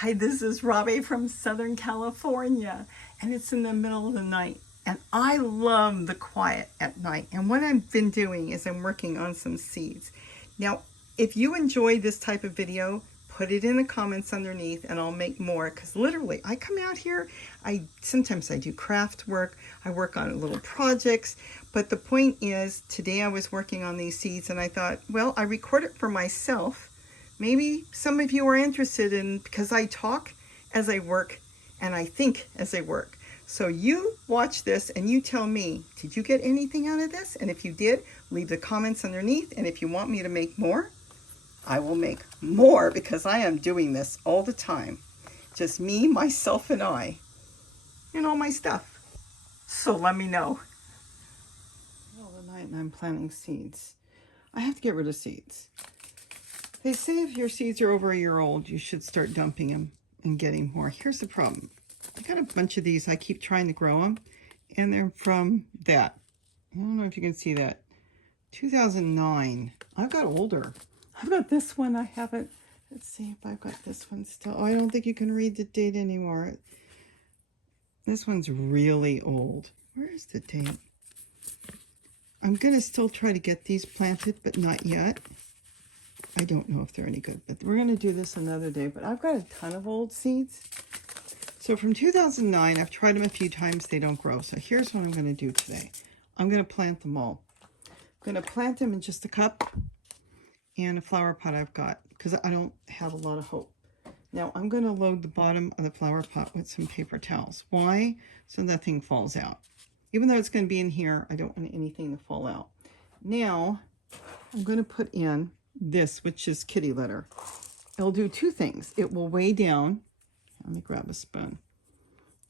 Hi, this is Robbie from Southern California, and it's in the middle of the night. And I love the quiet at night. And what I've been doing is I'm working on some seeds. Now, if you enjoy this type of video, put it in the comments underneath and I'll make more, because literally I come out here, sometimes I do craft work, I work on little projects, but the point is today I was working on these seeds and I thought, well, I record it for myself. Maybe some of you are interested in, because I talk as I work and I think as I work. So you watch this and you tell me, did you get anything out of this? And if you did, leave the comments underneath. And if you want me to make more, I will make more, because I am doing this all the time. Just me, myself, and I, and all my stuff. So let me know. Middle of the night and I'm planting seeds. I have to get rid of seeds. They say if your seeds are over a year old, you should start dumping them and getting more. Here's the problem. I got a bunch of these. I keep trying to grow them, and they're from that. I don't know if you can see that. 2009. I've got older. I've got this one. I haven't. Let's see if I've got this one still. Oh, I don't think you can read the date anymore. This one's really old. Where is the date? I'm going to still try to get these planted, but not yet. I don't know if they're any good, but we're going to do this another day. But I've got a ton of old seeds. So from 2009, I've tried them a few times. They don't grow. So here's what I'm going to do today. I'm going to plant them all. I'm going to plant them in just a cup and a flower pot I've got, because I don't have a lot of hope. Now I'm going to load the bottom of the flower pot with some paper towels. Why? So nothing falls out. Even though it's going to be in here, I don't want anything to fall out. Now I'm going to put in this, which is kitty litter. It'll do two things. It will weigh down, let me grab a spoon.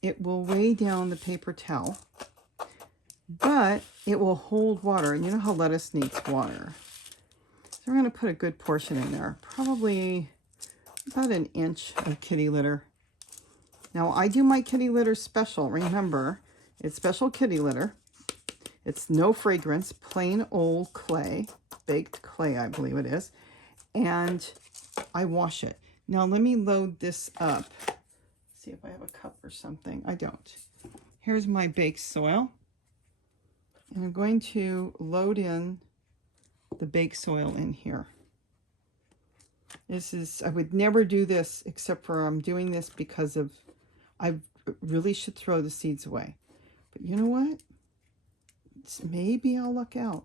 It will weigh down the paper towel, but it will hold water. And you know how lettuce needs water. So we're going to put a good portion in there, probably about an inch of kitty litter. Now I do my kitty litter special. Remember, it's special kitty litter. It's no fragrance, plain old clay, baked clay, I believe it is. And I wash it. Now let me load this up. See if I have a cup or something. I don't. Here's my baked soil. And I'm going to load in the baked soil in here. This is, I would never do this except for I'm doing this because of, I really should throw the seeds away. But you know what? Maybe I'll luck out.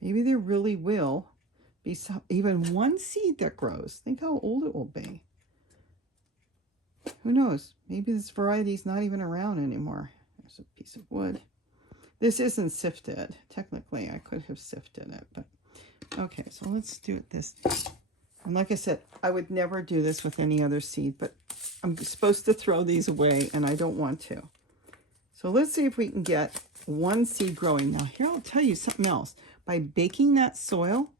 Maybe there really will be even one seed that grows. Think how old it will be. Who knows? Maybe this variety is not even around anymore. There's a piece of wood. This isn't sifted. Technically, I could have sifted it, but okay, so let's do it this. And like I said, I would never do this with any other seed, but I'm supposed to throw these away and I don't want to. So let's see if we can get one seed growing. Now here, I'll tell you something else. By baking that soil,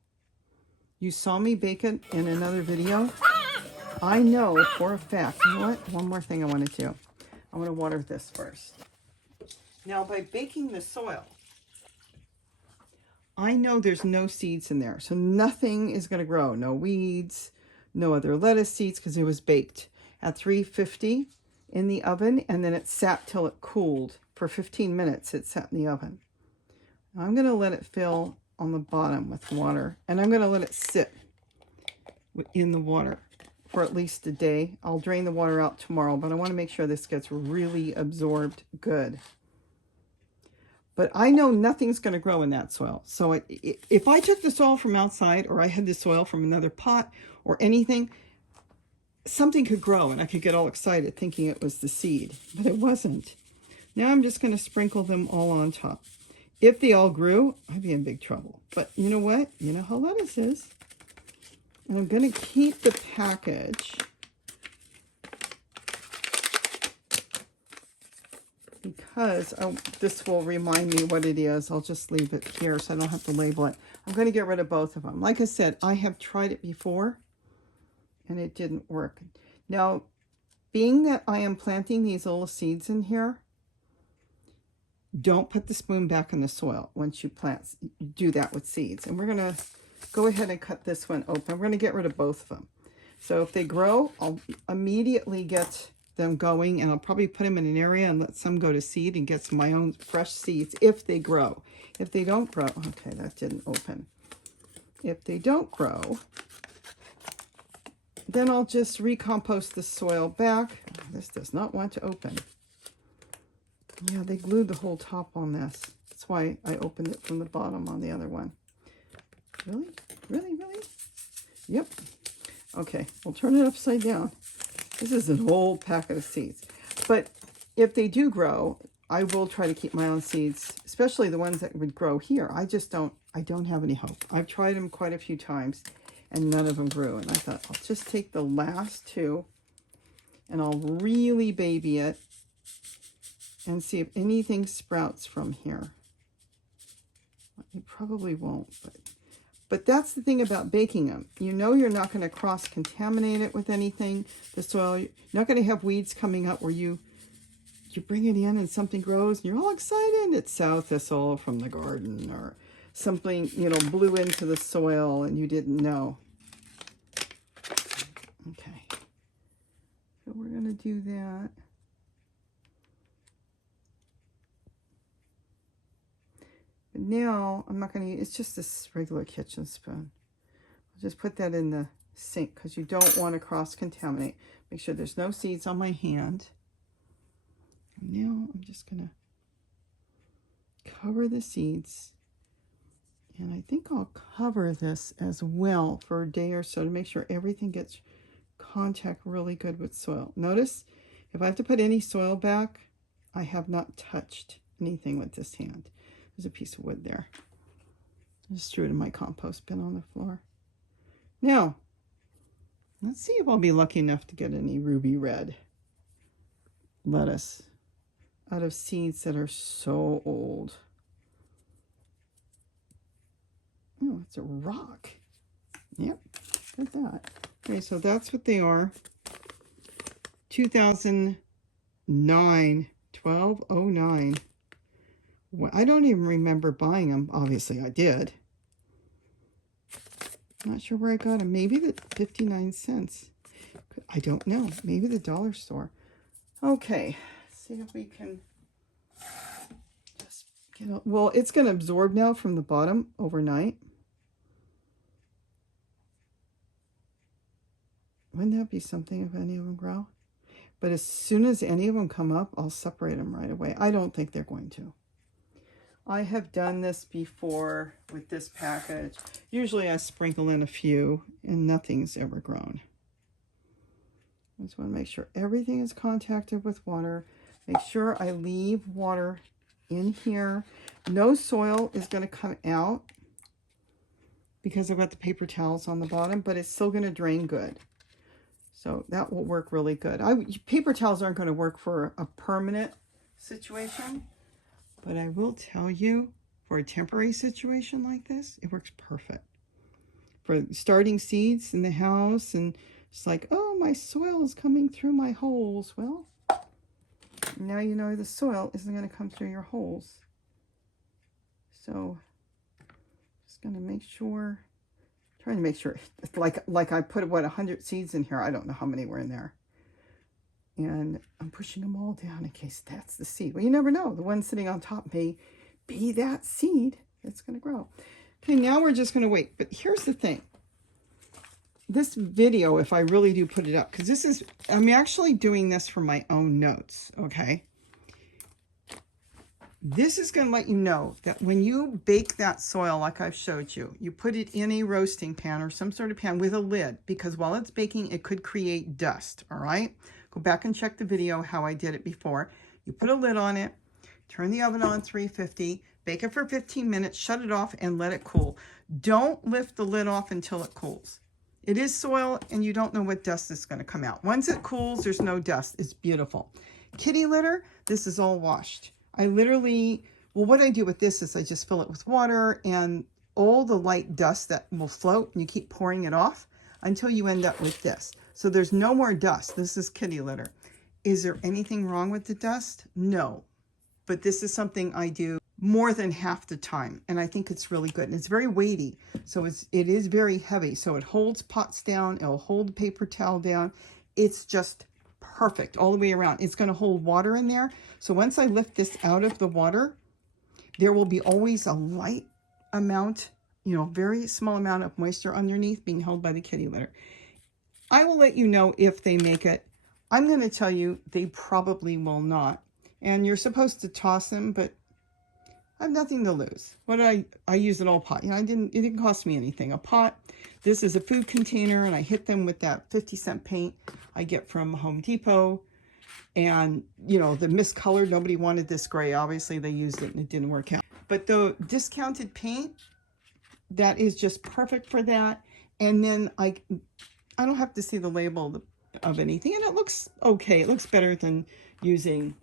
you saw me bake it in another video. I know for a fact, you know what? One more thing I want to do. I want to water this first. Now by baking the soil, I know there's no seeds in there. So nothing is going to grow. No weeds, no other lettuce seeds, because it was baked at 350 in the oven, and then it sat till it cooled. For 15 minutes it sat in the oven. Now I'm going to let it fill on the bottom with water, and I'm going to let it sit in the water for at least a day. I'll drain the water out tomorrow, but I want to make sure this gets really absorbed good. But I know nothing's going to grow in that soil. So if I took the soil from outside, or I had the soil from another pot or anything, something could grow and I could get all excited thinking it was the seed, but it wasn't. Now I'm just going to sprinkle them all on top. If they all grew, I'd be in big trouble. But you know what? You know how lettuce is. And I'm going to keep the package because this will remind me what it is. I'll just leave it here so I don't have to label it. I'm going to get rid of both of them. Like I said, I have tried it before and it didn't work. Now, being that I am planting these little seeds in here, don't put the spoon back in the soil once you do that with seeds. And we're going to go ahead and cut this one open. We're going to get rid of both of them. So if they grow, I'll immediately get them going, and I'll probably put them in an area and let some go to seed and get some of my own fresh seeds if they grow. If they don't grow, okay, that didn't open. If they don't grow, then I'll just recompost the soil back. This does not want to open. Yeah, they glued the whole top on this. That's why I opened it from the bottom on the other one. Really? Really? Really? Yep. Okay, we'll turn it upside down. This is an whole packet of seeds. But if they do grow, I will try to keep my own seeds, especially the ones that would grow here. I don't have any hope. I've tried them quite a few times and none of them grew. And I thought, I'll just take the last two and I'll really baby it and see if anything sprouts from here. It probably won't, but that's the thing about baking them. You know you're not going to cross-contaminate it with anything, the soil. You're not going to have weeds coming up where you bring it in and something grows and you're all excited. It's sow thistle from the garden or something, you know, blew into the soil and you didn't know. Okay, so we're going to do that. But now I'm not going to use, it's just this regular kitchen spoon. I'll just put that in the sink because you don't want to cross-contaminate. Make sure there's no seeds on my hand. And now I'm just going to cover the seeds. And I think I'll cover this as well for a day or so to make sure everything gets contact really good with soil. Notice, if I have to put any soil back, I have not touched anything with this hand. There's a piece of wood there. I just threw it in my compost bin on the floor. Now, let's see if I'll be lucky enough to get any ruby red lettuce out of seeds that are so old. Oh, it's a rock. Yep, look at that. Okay, so that's what they are. 2009, 1209. Well, I don't even remember buying them. Obviously, I did. Not sure where I got them. Maybe the 59 cents. I don't know. Maybe the dollar store. Okay, see if we can just get a, well, it's going to absorb now from the bottom overnight. Wouldn't that be something if any of them grow? But as soon as any of them come up, I'll separate them right away. I don't think they're going to. I have done this before with this package. Usually I sprinkle in a few and nothing's ever grown. I just want to make sure everything is contacted with water. Make sure I leave water in here. No soil is going to come out because I've got the paper towels on the bottom, but it's still going to drain good. So that will work really good. Paper towels aren't going to work for a permanent situation. But I will tell you, for a temporary situation like this, it works perfect. For starting seeds in the house, and it's like, oh, my soil is coming through my holes. Well, now you know the soil isn't going to come through your holes. So, just going to make sure, trying to make sure, like I put, what, 100 seeds in here. I don't know how many were in there. And I'm pushing them all down in case that's the seed. Well, you never know. The one sitting on top may be that seed that's going to grow. Okay, now we're just going to wait. But here's the thing. This video, if I really do put it up, because this is, I'm actually doing this for my own notes, okay? This is going to let you know that when you bake that soil like I've showed you, you put it in a roasting pan or some sort of pan with a lid, because while it's baking, it could create dust, all right? Go back and check the video how I did it before. You put a lid on it, turn the oven on 350, bake it for 15 minutes, shut it off, and let it cool. Don't lift the lid off until it cools. It is soil, and you don't know what dust is going to come out. Once it cools, there's no dust. It's beautiful. Kitty litter, this is all washed. I literally, well, what I do with this is I just fill it with water and all the light dust that will float, and you keep pouring it off until you end up with this. So there's no more dust. This is kitty litter. Is there anything wrong with the dust? No. But this is something I do more than half the time. And I think it's really good. And it's very weighty. So it is very heavy. So it holds pots down. It'll hold the paper towel down. It's just perfect all the way around. It's going to hold water in there. So once I lift this out of the water, there will be always a light amount, you know, very small amount of moisture underneath being held by the kitty litter. I will let you know if they make it. I'm going to tell you they probably will not. And you're supposed to toss them, but I have nothing to lose. I use an old pot. You know, it didn't cost me anything. A pot. This is a food container, and I hit them with that 50-cent paint I get from Home Depot. And, you know, the miscolored, nobody wanted this gray. Obviously, they used it and it didn't work out. But the discounted paint, that is just perfect for that. And then I don't have to see the label of anything. And it looks okay. It looks better than using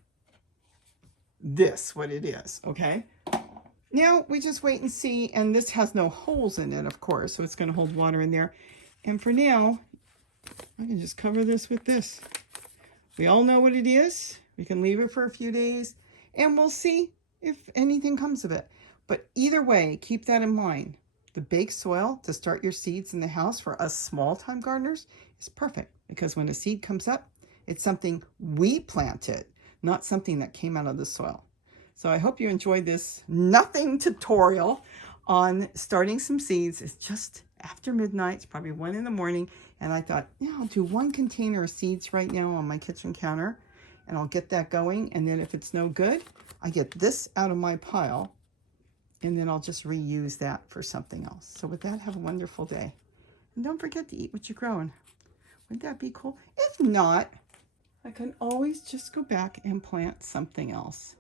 this, what it is, okay? Now, we just wait and see. And this has no holes in it, of course. So it's going to hold water in there. And for now, I can just cover this with this. We all know what it is. We can leave it for a few days and we'll see if anything comes of it. But either way, keep that in mind. The baked soil to start your seeds in the house for us small-time gardeners is perfect because when a seed comes up, it's something we planted, not something that came out of the soil. So I hope you enjoyed this nothing tutorial on starting some seeds. It's just after midnight. It's probably 1 in the morning. And I thought, yeah, I'll do 1 container of seeds right now on my kitchen counter. And I'll get that going. And then if it's no good, I get this out of my pile. And then I'll just reuse that for something else. So with that, have a wonderful day. And don't forget to eat what you're growing. Wouldn't that be cool? If not, I can always just go back and plant something else.